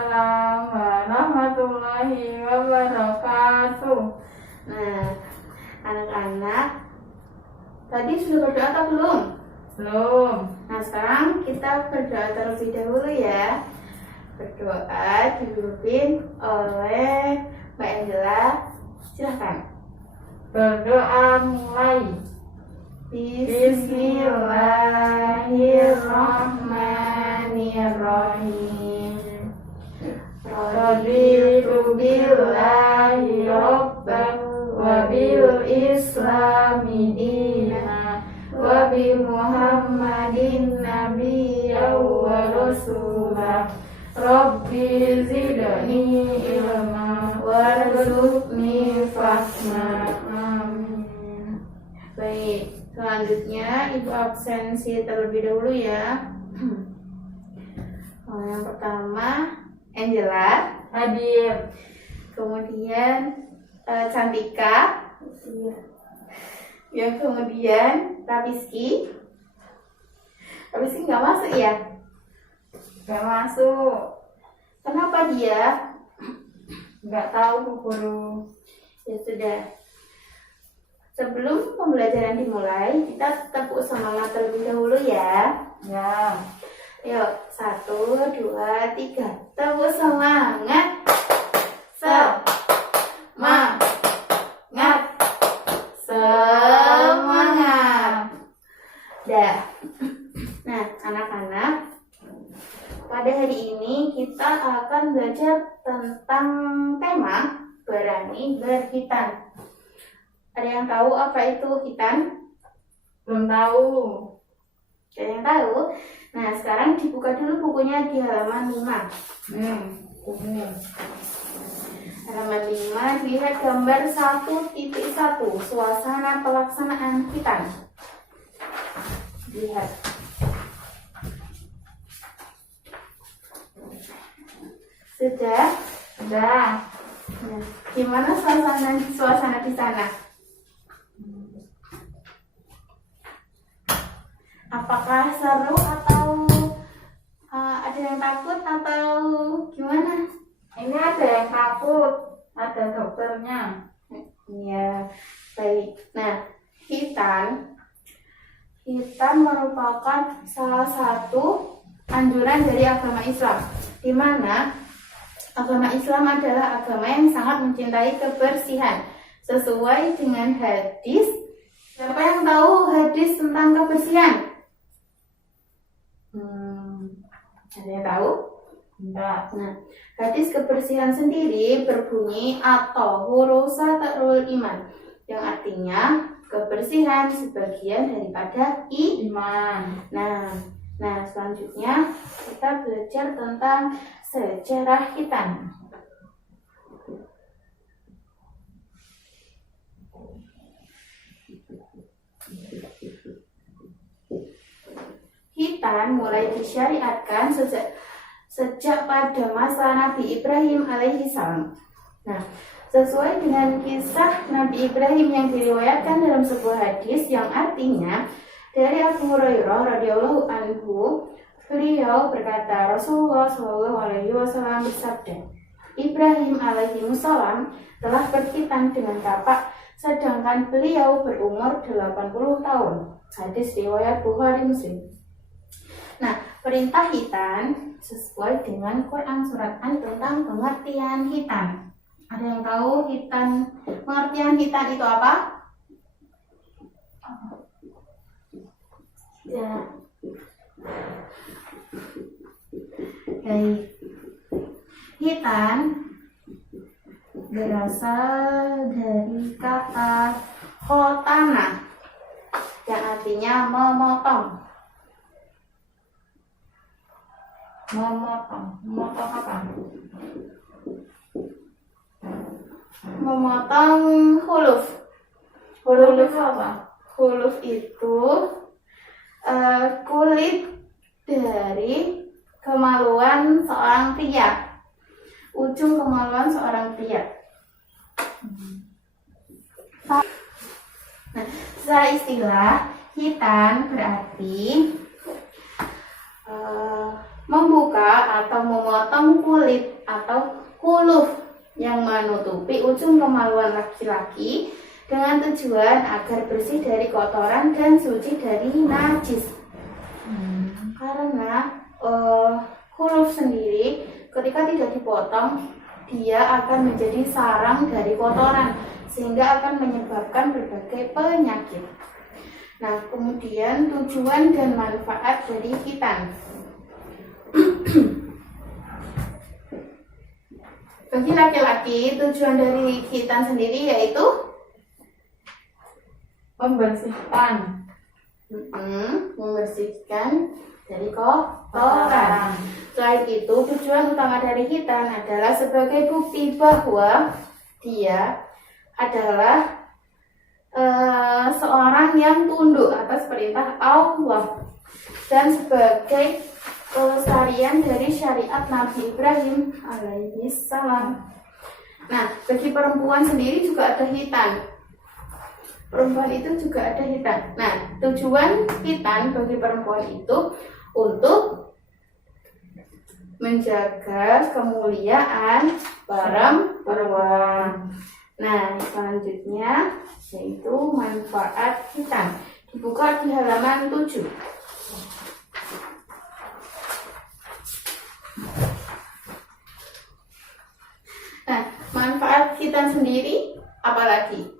Waalaikumsalam warahmatullahi wabarakatuh. Nah, anak-anak, tadi sudah berdoa atau belum? Belum. Nah, sekarang kita berdoa terlebih dahulu ya. Berdoa dipimpin oleh Mbak Angela. Silahkan. Berdoa mulai. Bismillahirrahmanirrahim. Raditu billahi rabban wa bil islami dina wa bi Muhammadin nabiyyan wa rasulah. Rabbi zidni ilma warzuqni fahma. Amin. Baik, selanjutnya Ibu absensi terlebih dahulu ya. Yang pertama Angela, Hadir. kemudian Cantika, yang kemudian Rapiski. Rapiski nggak masuk ya? Gak masuk. Kenapa dia? Gak tahu Bu Guru. Ya sudah. Sebelum pembelajaran dimulai, kita tepuk semangat terlebih dahulu ya. Ya. Yuk, 1, 2, 3. Tepuk semangat. Semangat. Semangat. Dah. Nah, anak-anak, pada hari ini kita akan belajar tentang tema berani berhitan. Ada yang tahu apa itu hitan? Belum tahu. Ada yang tahu? Nah, sekarang dibuka dulu bukunya di halaman 5. Buku. Halaman 5, lihat gambar 1.1, suasana pelaksanaan hitan. Lihat. Sudah? Sudah. Nah, gimana suasana di sana? Apakah seru atau ada yang takut atau gimana? Ini ada yang takut. Ada dokternya. Ya, baik. Nah, hitan merupakan salah satu anjuran dari agama Islam, di mana agama Islam adalah agama yang sangat mencintai kebersihan. Sesuai dengan hadis, siapa yang tahu hadis tentang kebersihan? Ada yang tahu? Enggak. Nah, hadis kebersihan sendiri berbunyi at-thahuru satrul iman, yang artinya kebersihan sebagian daripada Iman. Nah, selanjutnya kita belajar tentang sejarah hitan. Hitan mulai disyariatkan sejak pada masa Nabi Ibrahim alaihissalam. Nah, sesuai dengan kisah Nabi Ibrahim yang diriwayatkan dalam sebuah hadis yang artinya dari Abu Hurairah radhiyallahu anhu, beliau berkata, Rasulullah Shallallahu alaihi wasallam bersabda, Ibrahim alaihissalam telah berhitan dengan kapak sedangkan beliau berumur 80 tahun. Hadis riwayat Bukhari Muslim. Nah, perintah hitan sesuai dengan Quran surat An tentang pengertian hitan. Ada yang tahu pengertian hitan itu apa? Ya. Baik. Hitan berasal dari kata khotana yang artinya memotong. Memotong apa? Memotong huruf. Huruf apa? Huruf itu kulit dari kemaluan seorang pria. Ujung kemaluan seorang pria. Nah, secara istilah hitan berarti membuka atau memotong kulit atau kuluf yang menutupi ujung kemaluan laki-laki dengan tujuan agar bersih dari kotoran dan suci dari najis. Karena kuluf sendiri ketika tidak dipotong, dia akan menjadi sarang dari kotoran sehingga akan menyebabkan berbagai penyakit. Nah, kemudian tujuan dan manfaat dari khitan. Bagi laki-laki, tujuan dari khitan sendiri yaitu Membersihkan. Membersihkan dari kotoran. Selain itu, tujuan utama dari khitan adalah sebagai bukti bahwa dia adalah seorang yang tunduk atas perintah Allah dan sebagai pelestarian dari syariat Nabi Ibrahim alaihi salam. Nah, bagi perempuan sendiri juga ada khitan. Perempuan itu juga ada khitan. Nah, tujuan khitan bagi perempuan itu untuk menjaga kemuliaan perempuan. Nah, selanjutnya yaitu manfaat khitan. Dibuka di halaman 7. Nah, manfaat khitan sendiri apalagi?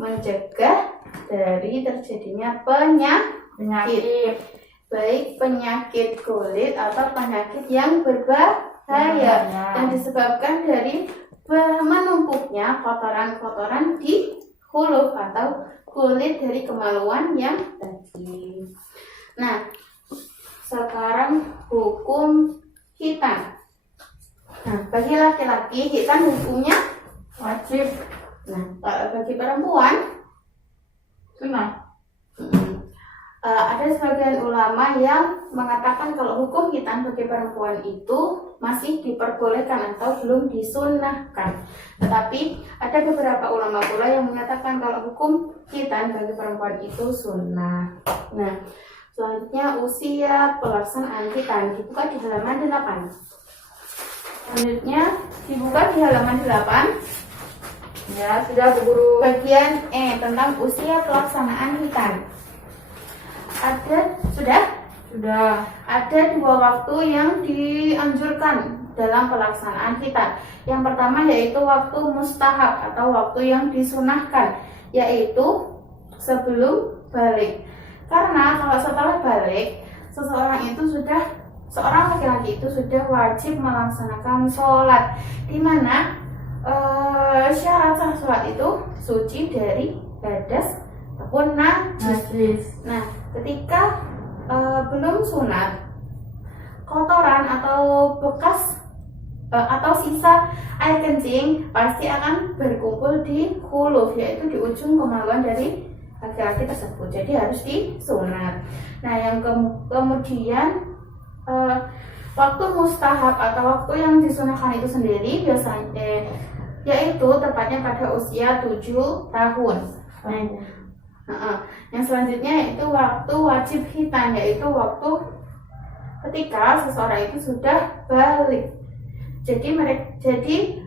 Mencegah dari terjadinya penyakit, baik penyakit kulit atau penyakit yang berbahaya yang disebabkan dari menumpuknya kotoran-kotoran di kuluf atau kulit dari kemaluan yang tadi. Nah, sekarang hukum khitan. Nah, bagi laki-laki khitan hukumnya Wajib. Nah, bagi perempuan Sunnah. ada sebagian ulama yang mengatakan kalau hukum khitan bagi perempuan itu masih diperbolehkan atau belum disunnahkan. Tetapi ada beberapa ulama pula yang menyatakan kalau hukum khitan bagi perempuan itu sunnah. Nah, selanjutnya usia pelaksanaan khitan dibuka di halaman 8. Selanjutnya dibuka di halaman 8. Ya, sudah Bu Guru. Bagian tentang usia pelaksanaan khitan. Sudah. Ada 2 waktu yang dianjurkan dalam pelaksanaan khitan. Yang pertama yaitu waktu mustahab atau waktu yang disunahkan, yaitu sebelum balik. Karena kalau setelah balik, seorang laki-laki itu sudah wajib melaksanakan sholat, di mana syarat sah sholat itu suci dari hadas ataupun najis. Nah, ketika belum sunat, kotoran atau bekas atau sisa air kencing pasti akan berkumpul di kuluf, yaitu di ujung kemaluan dari laki-laki tersebut. Jadi harus disunat. Nah, yang kemudian waktu mustahab atau waktu yang disunahkan itu sendiri biasanya yaitu tepatnya pada usia 7 tahun. Yang selanjutnya yaitu waktu wajib khitan, yaitu waktu ketika seseorang itu sudah balik. Jadi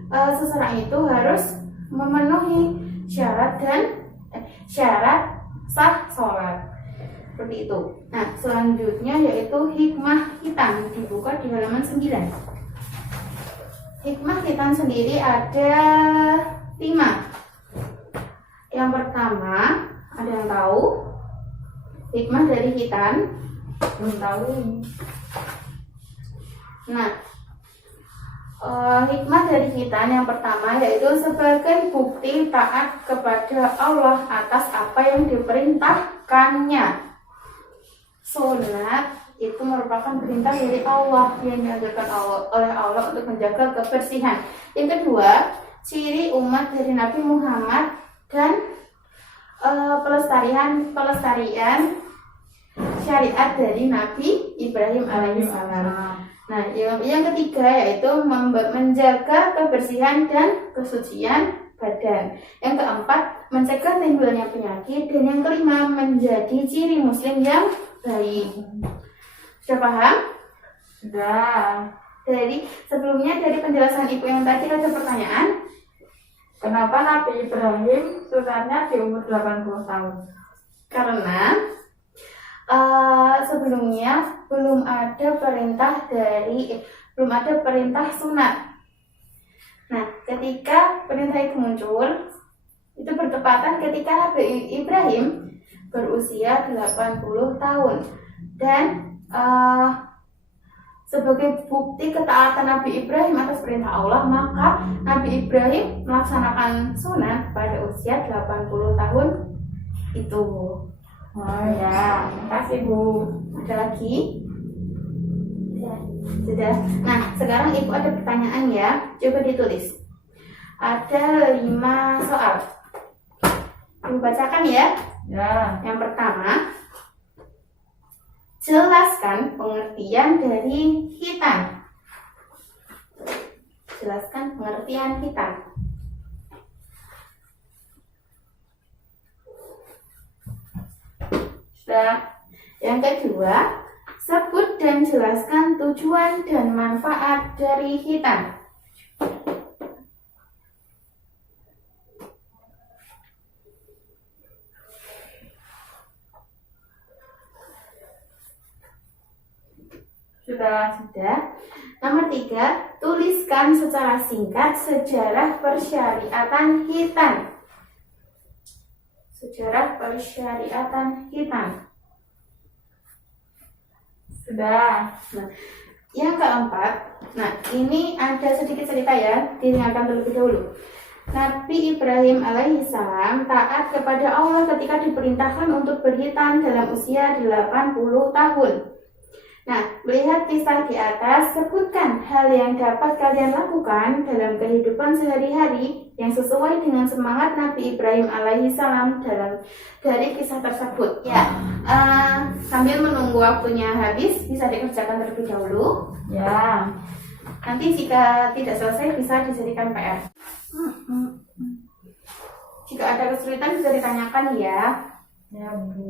seseorang itu harus memenuhi syarat sah sholat. Seperti itu. Nah, selanjutnya yaitu hikmah khitan, dibuka di halaman 9. Hikmah khitan sendiri ada 5. Yang pertama, ada yang tahu hikmah dari khitan? Belum tahu. Nah, hikmah dari khitan yang pertama yaitu sebagai bukti taat kepada Allah atas apa yang diperintahkannya. Sunat itu merupakan perintah dari Allah yang diajarkan oleh Allah untuk menjaga kebersihan. Yang kedua, ciri umat dari Nabi Muhammad dan pelestarian syariat dari Nabi Ibrahim alaihissalam. Nah, yang ketiga yaitu menjaga kebersihan dan kesucian badan. Yang keempat, mencegah timbulnya penyakit, dan yang kelima menjadi ciri muslim yang baik. Sudah paham? Sudah. Sebelumnya dari penjelasan Ibu yang tadi ada pertanyaan? Kenapa Nabi Ibrahim sunatnya di umur 80 tahun? Karena sebelumnya belum ada perintah sunat. Nah, ketika perintah itu muncul, itu bertepatan ketika Nabi Ibrahim berusia 80 tahun. Dan sebagai bukti ketaatan Nabi Ibrahim atas perintah Allah, maka Nabi Ibrahim melaksanakan sunat pada usia 80 tahun itu. Oh ya, makasih Bu. Ada lagi? Ya, sudah. Nah, sekarang Ibu ada pertanyaan ya. Coba ditulis. Ada 5 soal. Ibu bacakan ya. Ya. Yang pertama, jelaskan pengertian dari khitan. Jelaskan pengertian khitan. Sudah. Yang kedua, sebut dan jelaskan tujuan dan manfaat dari khitan. Sudah. Nomor 3, tuliskan secara singkat sejarah persyariatan khitan. Sejarah persyariatan khitan. Sudah. Nah, yang keempat, ini ada sedikit cerita ya, didengarkan terlebih dahulu. Nabi Ibrahim alaihissalam taat kepada Allah ketika diperintahkan untuk berkhitan dalam usia 80 tahun. Nah, melihat kisah di atas, sebutkan hal yang dapat kalian lakukan dalam kehidupan sehari-hari yang sesuai dengan semangat Nabi Ibrahim alaihissalam dari kisah tersebut. Ya, sambil menunggu waktunya habis, bisa dikerjakan terlebih dahulu. Ya. Nanti jika tidak selesai bisa dijadikan PR. Jika ada kesulitan bisa ditanyakan ya. Ya Bu.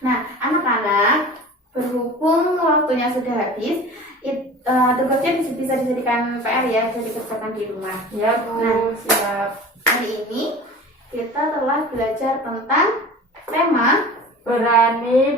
Nah, anak-anak, berhubung waktunya sudah habis, tugasnya bisa dijadikan PR ya, bisa dikerjakan di rumah. Ya Bu, Nah, siap. Hari ini kita telah belajar tentang tema. Berani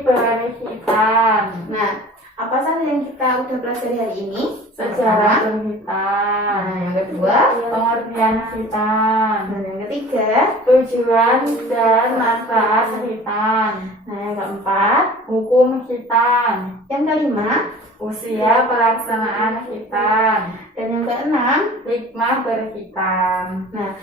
khitan. Nah, apa saja yang kita udah pelajari hari ini? Sejarah Pertama. berkhitan. Nah, yang kedua. Pengertian khitan. Dan yang ketiga. Tujuan dan manfaat khitan. Nah, yang keempat. Hukum khitan. Yang kelima. Usia pelaksanaan khitan. Dan yang keenam. Hikmah berkhitan. Nah,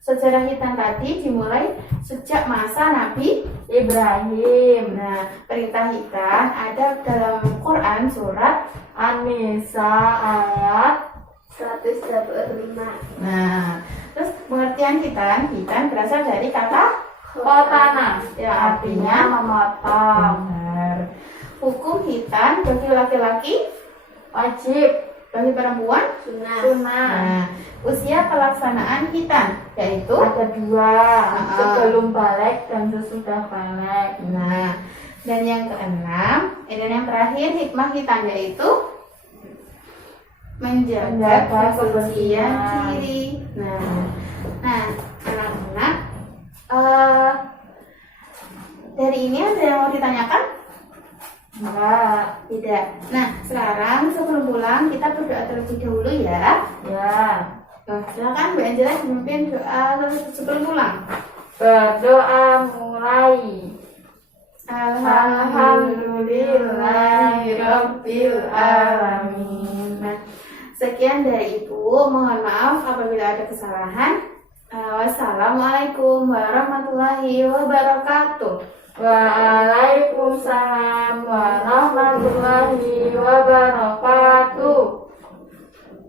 sejarah khitan tadi dimulai sejak masa Nabi Ibrahim. Nah, perintah khitan ada dalam Quran surat An-Nisa ayat 185. Nah, terus pengertian khitan berasal dari kata khotana, ya, artinya memotong. benar. Hukum khitan bagi laki-laki, Wajib. bagi perempuan, Sunnah. Nah, usia pelaksanaan khitan yaitu Ada 2, sebelum balik dan sesudah balik. Nah, dan yang keenam, dan yang terakhir hikmah khitan yaitu menjaga kebersihan diri. Nah, anak-anak, dari ini ada yang mau ditanyakan? Enggak. Tidak. Nah, sekarang sebelum pulang kita berdoa terlebih dahulu ya. Ya. Nah, silakan Bu Angela memimpin doa sebelum pulang. Berdoa mulai. Alhamdulillahirabbil alamin. Nah, sekian dari Ibu. Mohon maaf apabila ada kesalahan. Wassalamualaikum warahmatullahi wabarakatuh. Waalaikumsalam warahmatullahi wabarakatuh.